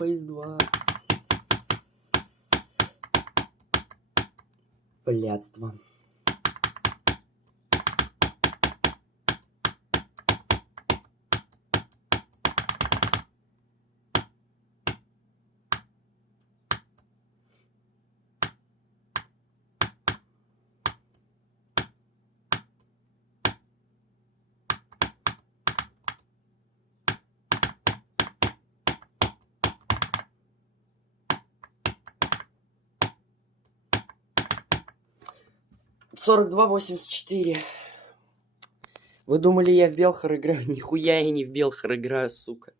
Face 2. Блядство. $42.84. Вы думали, я в Белхар играю? Нихуя я не в Белхар играю, сука.